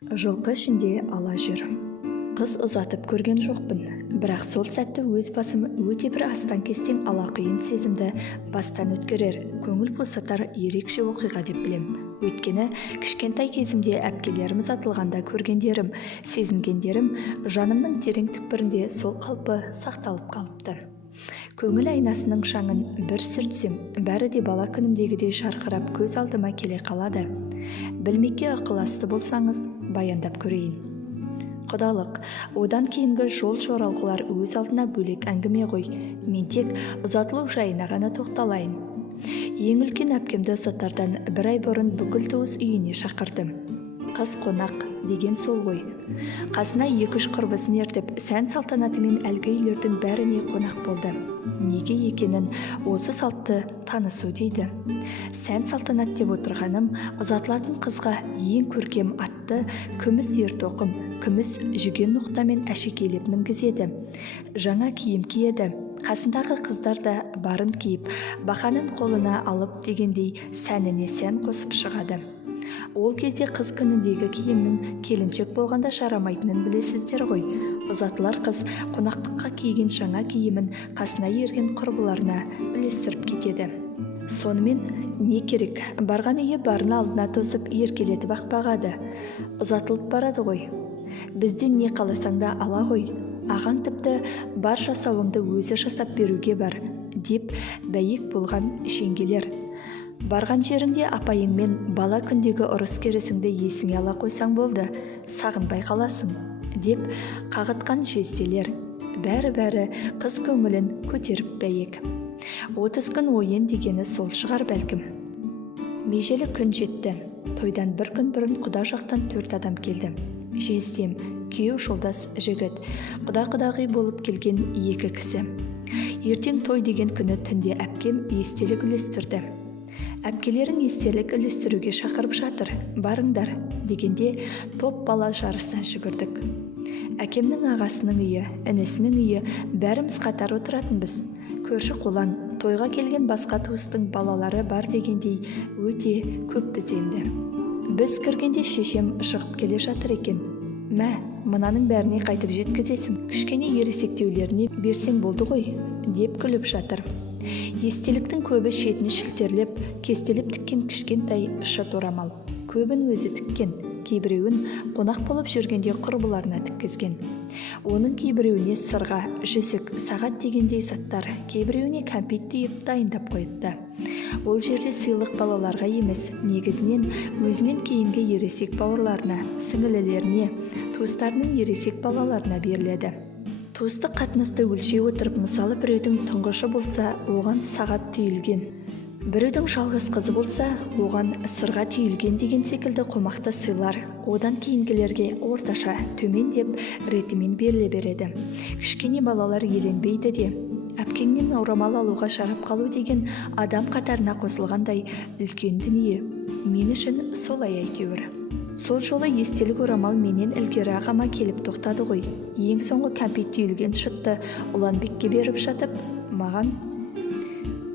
Жылқы ішінде ала жүр. Қыз ұзатып көрген жоқпын, бірақ сол сәтті өз басым өте бір астан-кестен алақұйын сезімді бастан өткерер, көңіл босатар ерекше оқиға деп білем. Өйткені кішкентай кезімде әпкелерім ұзатылғанда көргендерім, сезінгендерім жанымның терең түкпірінде сол қалпы сақталып қалыпты. Көңіл айнасының шаңын бір сүртсем, бәрі де бала күнімдегідей жарқырап көз алдыма келе қалады. Білмекке ықыласты болсаңыз, баяндап көрейін. Құдалық, одан кейінгі жол жоралғылар өз алдына бөлек әңгіме ғой. Мен тек ұзатылу жайына ғана тоқталайын. Ең үлкен әпкемді ұзатардан бір ай бұрын бүкіл туыс үйіне шақырдым. Қыз қонақ деген сол ғой. Қасына 2-3 құрбысын ертіп, сән салтанатымен әлгі үйлердің бәріне қонақ болды. Неге екенін осы салтты танысу дейді. Сән салтанат деп отырғаным, ұзатылатын қызға ең көркем атты күміс ертоқым, күміс жүген ноқтамен әшекейлеп мінгізеді. Жаңа киім киеді. Қасындағы қыздар да барын киіп, бақанын қолына алып дегендей сәніне сән қосып шығады. Ол кезде қыз күніндегі киімнің келіншек болғанда жарамайтынын білесіздер ғой. Ұзатылар қыз қонақтыққа киген жаңа киімін қасына ерген құрбыларына үлестіріп кетеді. Сонымен не керек, барған үйі барын алдына тосып еркелетіп ақпағады. Ұзатылып барады ғой. Бізден не қаласаң да ала ғой. Ағаң тіпті бар жасауыңды өзі жасап беруге бар, деп бәйек болған шеңгелер. Барған жеріңде апайыңмен бала күндегі ұрыс керісіңді есіңе ала қойсаң болды, сағынбай қаласың, деп қағытқан жезделер. Бәрі қыз көңілін көтеріп бәйек. 30 күн ойын дегені сол шығар бәлкім. Межелі күн жетті. Тойдан бір күн бұрын құда жақтан 4 адам келді. Жездем, күйеу жолдас жігіт, құда-құдағи болып келген 2 кісі. Ертең той деген күні түнде әпкем естелік үлестірді. Әпкелерің естелік үлестіруге шақырып жатыр, барыңдар, дегенде топ бала жарыса жүгірдік. Әкемнің ағасының үйі, інісінің үйі, бәріміз қатар отыратынбыз. Көрші қолан, тойға келген басқа туыстың балалары бар дегендей өте көппіз енді. Біз кіргенде шешем шығып келе жатыр екен. Мә, мынаның бәріне қайтып жеткізесің, кішкене ересектеулеріне берсең болды ғой, деп күліп жатыр. Естеліктің көбі шетін шілтерлеп, кестелеп тіккен кішкентай шыт орамал. Көбін өзі тіккен, кейбіреуін қонақ болып жүргенде құрбыларына тіккізген. Оның кейбіреуіне сырға, жүзік, сағат дегендей заттар, кейбіреуіне кәмпит түйіп дайындап қойыпты. Ол жерде сыйлық балаларға емес, негізінен өзінен кейінгі ересек бауырларына, сіңілілеріне, туыстарының ересек балаларына беріледі. Туыстық қатынасты өлшей отырып, мысалы біреудің тұңғышы болса, оған сағат түйілген. Біреудің жалғыз қызы болса, оған сырға түйілген деген секілді қомақты сыйлар, одан кейінгілерге орташа, төмен деп ретімен беріле береді. Кішкене балалар еленбейді де. Әпкеңнен орамал алуға жарап қалу деген адам қатарына қосылғандай үлкен дүние. Мен үшін солай әйтеуір. Сол жолы естелік орамал менен ілгері ағама келіп тоқтады ғой. Ең соңғы кәмпит түйілген шытты Ұланбекке беріп жатып, маған: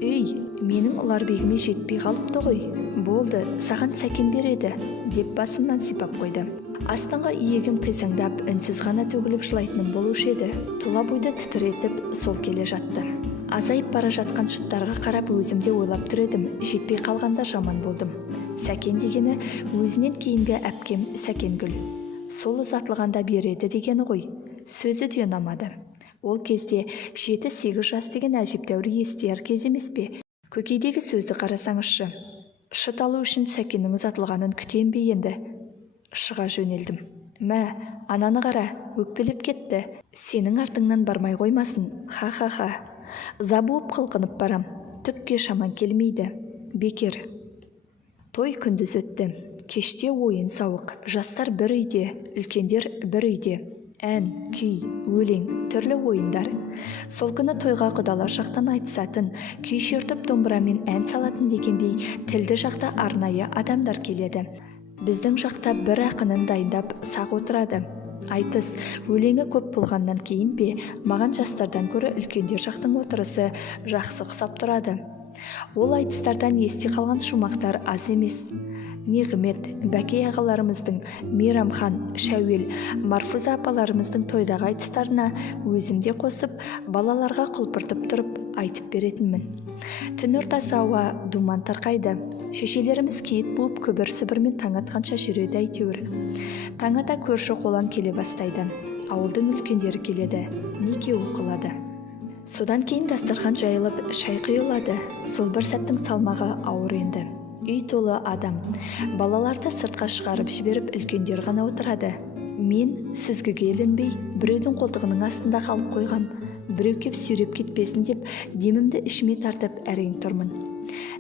«Үй, менің Ұларбегіме жетпей қалыпты ғой. Болды, саған сәкен береді», деп басымнан сипап қойды. Астыңғы иегім қисаңдап, үнсіз ғана төгіліп жылайтыным болушы еді. Тұла бойды тітіретіп сол келе жатты. Азайып бара жатқан шыттарға қарап өзімде ойлап тұр едім, жетпей қалғанда жаман болдым. Сәкен дегені өзінен кейінгі әпкем Сәкенгүл. Сол ұзатылғанда береді дегені ғой. Сөзі де ұнамады. Ол кезде 7-8 жас деген әжептәуір естияр кез емес пе? Көкейдегі сөзді қарасаңызшы. Шыт алу үшін Сәкеннің ұзатылғанын күтем бе енді? Шыға жөнелдім. Мә, ананы қара, өкпелеп кетті. Сенің артыңнан бармай қоймасын. Ха-ха-ха. Забуып қылқынып барам. Түкке шаман келмейді. Бекер. Той күндіз өтті. Кеште ойын сауық. Жастар бір үйде, үлкендер бір үйде. Ән, күй, өлең, түрлі ойындар. Сол күні тойға құдалар жақтан айтысатын, күй шертіп домбырамен ән салатын дегендей тілді жақта арнайы адамдар келеді. Біздің жақта бір ақынын дайындап сақ отырады. Айтыс, өлеңі көп болғаннан кейін бе, маған жастардан көрі үлкендер жақтың отырысы жақсы ұқсап тұрады. Ол айтыстардан есте қалған шумақтар аз емес. Неғімет, Бәкей ағаларымыздың, Мейрамхан, Шәуел, Марфуза апаларымыздың тойдағы айтыстарына өзімде қосып, балаларға құлпыртып тұрып айтып беретінмін. Түн ортасы ауа думан тарқайды. Шешелеріміз киіт буып күбір-сібірмен таң атқанша жүреді әйтеуір. Таң ата көрші қолаң келе бастайды. Ауылдың үлкендері келеді, неке оқылады. Содан кейін дастархан жайылып, шай құйылады. Сол бір сәттің салмағы ауыр енді. Үй толы адам. Балаларды сыртқа шығарып жіберіп, үлкендер ғана отырады. Мен сүзгіге ілінбей, біреудің қолтығының астында қалып қойғам. Біреу кеп сүйреп кетпесін деп, демімді ішіме тартып әрең тұрмын.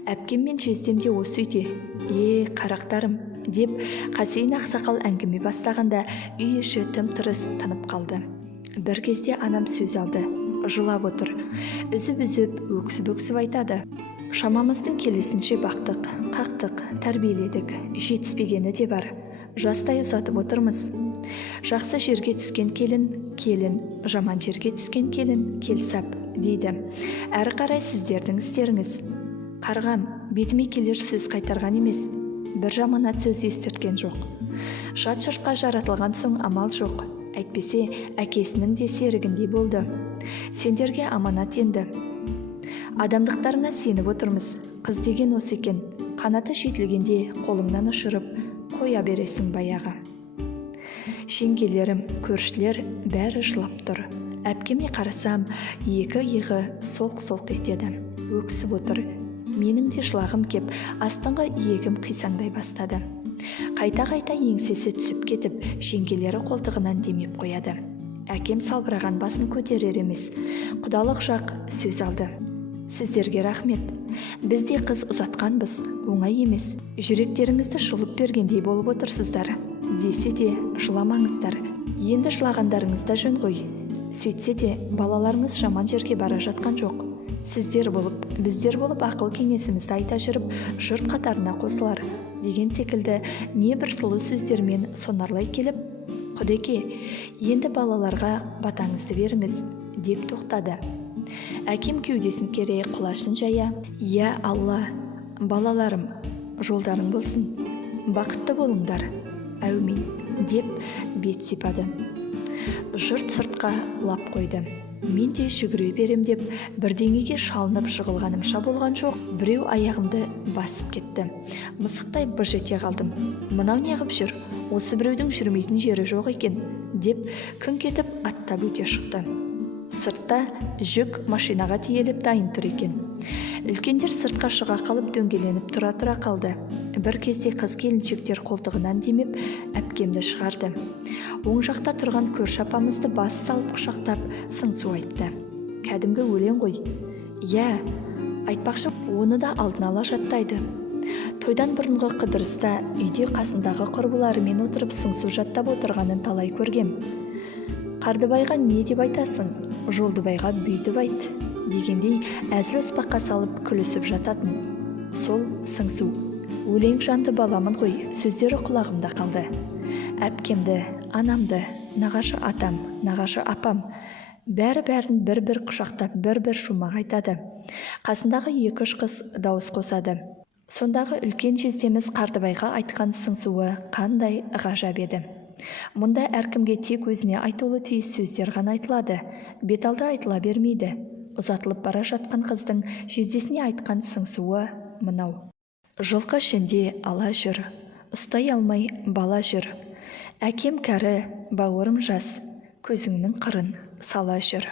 Әпкем мен жездем де осы үйде. Қарақтарым, деп Қасейін ақсақал әңгіме бастағанда үй іші тым-тырыс тынып қалды. Бір кезде анам сөз алды, жылап отыр. Үзіп-үзіп, өксіп-өксіп айтады. Шамамыздың келесінше бақтық, қақтық, тәрбиеледік, жетіспегені де бар. Жастай ұзатып отырмыз. Жақсы жерге түскен келін, келін, жаман жерге түскен келін, келсап, дейді. Әрі қарай сіздердің істеріңіз. Қарғам, бетіме келер сөз қайтарған емес. Бір жаманат сөз естірткен жоқ. Жат жұртқа жаратылған соң амал жоқ. Әйтпесе, әкесінің де серігіндей болды. Сендерге аманат енді. Адамдықтарына сеніп отырмыз. Қыз деген осы екен. Қанаты жетілгенде қолыңнан ұшырып, қоя бересің баяғы. Шеңгелерім, көршілер бәрі жылап тұр. Әпкеме қарасам, екі иығы солқ-солқ етеді. Өксіп отыр. Менің де жылағым кеп, астыңғы иегім қисаңдай бастады. Қайта-қайта еңсесі түсіп кетіп, шеңгелері қолтығынан демеп қояды. Әкем салбыраған басын көтерер емес. Құдалық жақ сөз алды. Сіздерге рахмет. Бізде қыз ұзатқанбыз, оңай емес. Жүректеріңізді жұлып бергендей болып отырсыздар. Десе де жыламаңыздар. Енді жылағандарыңызда жөн ғой. Сөйтсе де балаларыңыз жаман жерге бара жатқан жоқ. Сіздер болып, біздер болып ақыл кеңесімізді айта жүріп, жұрт қатарына қосылар деген секілді не бір сұлу сөздермен сонарлай келіп, Құдеке, енді балаларға батаңызды беріңіз, деп тоқтады. Әкем кеудесін кере құлашын жая, «Я Алла, балаларым, жолдарың болсын, бақытты болыңдар, әумин», деп бет сипады. Жұрт сыртқа лап қойды. Мен де жүгіре берем деп бірдеңеге шалынып жығылғанымша болған жоқ. Біреу аяғымды басып кетті. Мысықтай быж ете қалдым. Мынау неғып жүр? Осы біреудің жүрмейтін жері жоқ екен, деп күңк етіп аттап өте шықты. Сыртта жүк машинаға тиеліп дайын тұр екен. Үлкендер сыртқа шыға қалып дөңгеленіп тұра қалды. Бір кезде қыз-келіншектер қолтығынан демеп әпкемді шығарды. Оң жақта тұрған көрші апамызды бас салып құшақтап сыңсу айтты. Кәдімгі өлең ғой. Я, айтпақшы, оны да алдын ала жаттайды. Тойдан бұрынғы қыдырыста үйде қасындағы құрбыларымен отырып сыңсу жаттап отырғанын талай көргем. Қардыбайға не деп айтасың? Жолдыбайға бүйтіп айт, дегендей әзіл оспаққа салып күлісіп жататын. Сол сыңсу. Өлең жанды баламын ғой, сөздері құлағымда қалды. Әпкемді, анамды, нағашы атам, нағашы апам, бәрі-бәрін бір-бір құшақтап бір-бір шумақ айтады. Қасындағы екі-үш қыз дауыс қосады. Сондағы үлкен жездеміз Қардыбайға айтқан сыңсуы қандай ғажап еді. Мұнда әркімге тек өзіне айтулы тиіс сөздер ғана айтылады, беталды айтыла бермейді. Ұзатылып бара жатқан қыздың жездесіне айтқан сыңсуы мынау. Жылқы ішінде ала жүр, ұстай алмай бала жүр. Әкем кәрі, бауырым жас, көзіңнің қырын сала жүр.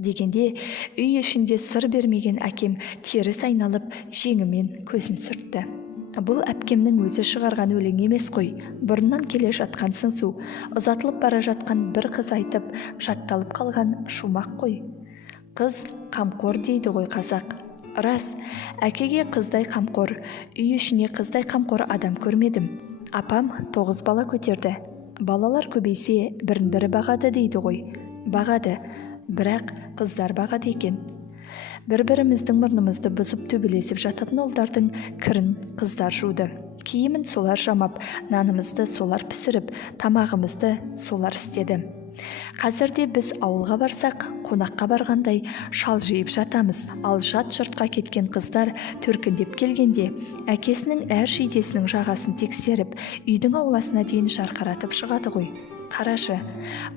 Дегенде үй ішінде сыр бермеген әкем теріс айналып жеңімен көзін сүртті. Бұл әпкемнің өзі шығарған өлең емес қой, бұрыннан келе жатқан сыңсу, ұзатылып бара жатқан бір қыз айтып, жатталып қалған шумақ қой. Қыз қамқор дейді ғой қазақ. Рас, әкеге қыздай қамқор, үй ішіне қыздай қамқор адам көрмедім. Апам 9 бала көтерді. Балалар көбейсе бірін-бірі бағады дейді ғой. Бағады, бірақ қыздар бағады екен. Бір-біріміздің мұрнымызды бұзып төбелесіп жататын ұлдардың кірін қыздар жуды. Киімін солар жамап, нанымызды солар пісіріп, тамағымызды солар істеді. Қазірде біз ауылға барсақ, қонаққа барғандай шалжиып жатамыз. Ал жат жұртқа кеткен қыздар төркіндеп келгенде, әкесінің әр жейдесінің жағасын тексеріп, үйдің ауласына дейін жарқыратып шығады ғой. Қарашы,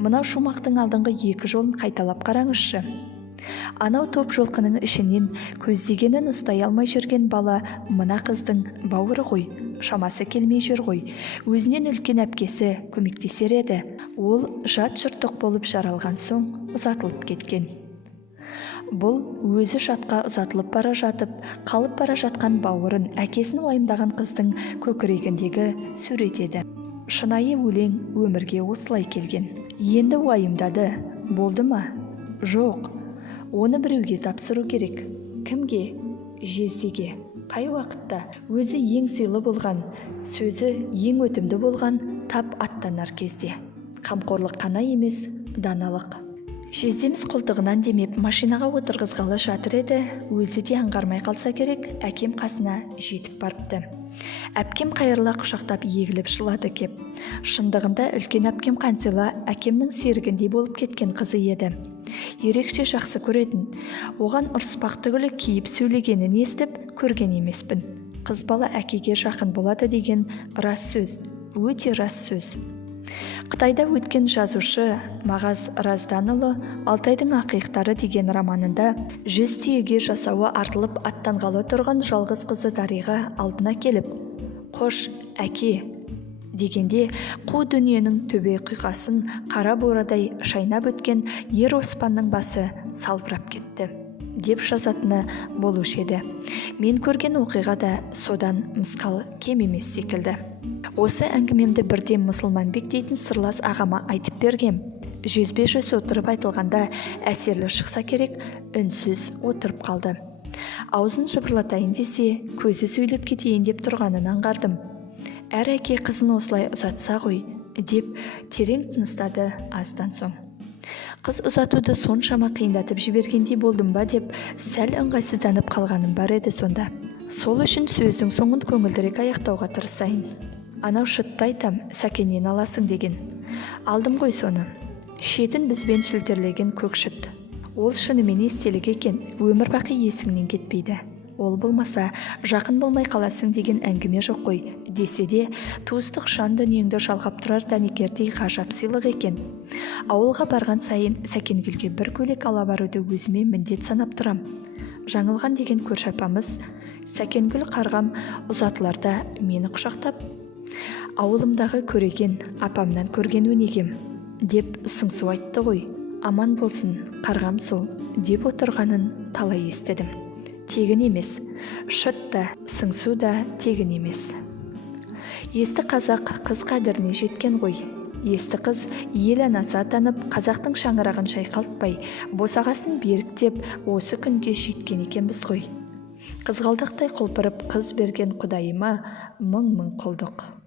мынау шумақтың алдыңғы екі жолын қайталап қараңызшы. Анау топ жылқының ішінен көздегенін ұстай алмай жүрген бала мына қыздың бауыры ғой, шамасы келмей жүр ғой. Өзінен үлкен әпкесі көмектесер еді. Ол жат жұрттық болып жаралған соң ұзатылып кеткен. Бұл өзі жатқа ұзатылып бара жатып, қалып бара жатқан бауырын әкесін уайымдаған қыздың көкірегіндегі сурет еді. Шынайы өлең өмірге осылай келген. Енді уайымдады. Болды ма? Жоқ. Оны біреуге тапсыру керек. Кімге? Жездеге. Қай уақытта? Өзі ең сыйлы болған, сөзі ең өтімді болған тап аттанар кезде. Қамқорлық қана емес, даналық. Жездеміз қолтығынан демеп машинаға отырғызғалы жатыр еді, өзі де аңғармай қалса керек, әкем қасына жетіп барыпты. Әпкем қайырыла құшақтап егіліп жылады кеп. Шындығында үлкен әпкем Қансила әкемнің серігіндей болып кеткен қызы еді. Ерекше жақсы көретін. Оған ұрыспақ түгілі кейіп сөйлегенін естіп көрген емеспін. Қыз бала әкеге жақын болады деген рас сөз, өте рас сөз. Қытайда өткен жазушы Мағаз Разданұлы «Алтайдың ақиықтары» деген романында 100 түйеге жасауы артылып аттанғалы тұрған жалғыз қызы Дариға алдына келіп, «Қош, әке» дегенде қу дүниенің төбе құйқасын қара борадай шайнап өткен ер оспанның басы салбырап кетті деп жазатыны болушы еді. Мен көрген оқиға да содан мысқал кем емес секілді. Осы әңгімемді бірден Мұсылманбек дейтін сырлас ағама айтып бергем. Жүзбе-жүз отырып айтылғанда әсерлі шықса керек, үнсіз отырып қалды. Аузын жыбырлатайын десе, көзі сөйлеп кетейін деп тұрғанын аңғардым. Әр әке қызын осылай ұзатса ғой, деп терең тыныстады аздан соң. Қыз ұзатуды соншама қиындатып жібергендей болдым ба деп сәл ыңғайсызданып қалғаным бар еді сонда. Сол үшін сөздің соңын көңілдірек аяқтауға тырысайын. Анау шытты айтам, сәкеннен аласың деген. Алдым ғой соны. Шетін бізбен шілтерлеген көк шыт. Ол шынымен естелік екен, өмір бақи есіңнен кетпейді. Ол болмаса, жақын болмай қаласың деген әңгіме жоқ қой, десе де, туыстық жан дүниеңді жалғап тұрар дәнекердей ғажап сыйлық екен. Ауылға барған сайын Сәкенгүлге бір көйлек ала баруды өзіме міндет санап тұрам. Жаңылған деген көрші апамыз, Сәкенгүл қарғам ұзатыларда мені құшақтап, ауылымдағы көреген апамнан көрген өнегем деп сыңсу айтты ғой. Аман болсын, қарғам сол деп отырғанын талай естідім. Тегін емес, шыт да, сыңсу да тегін емес. Есті қазақ қыз қадіріне жеткен ғой. Есті қыз ел анасы атанып, қазақтың шаңырағын шайқалтпай, босағасын беріктеп, осы күнге жеткен екенбіз ғой. Қызғалдақтай құлпырып қыз берген құдайыма мың-мың құлдық.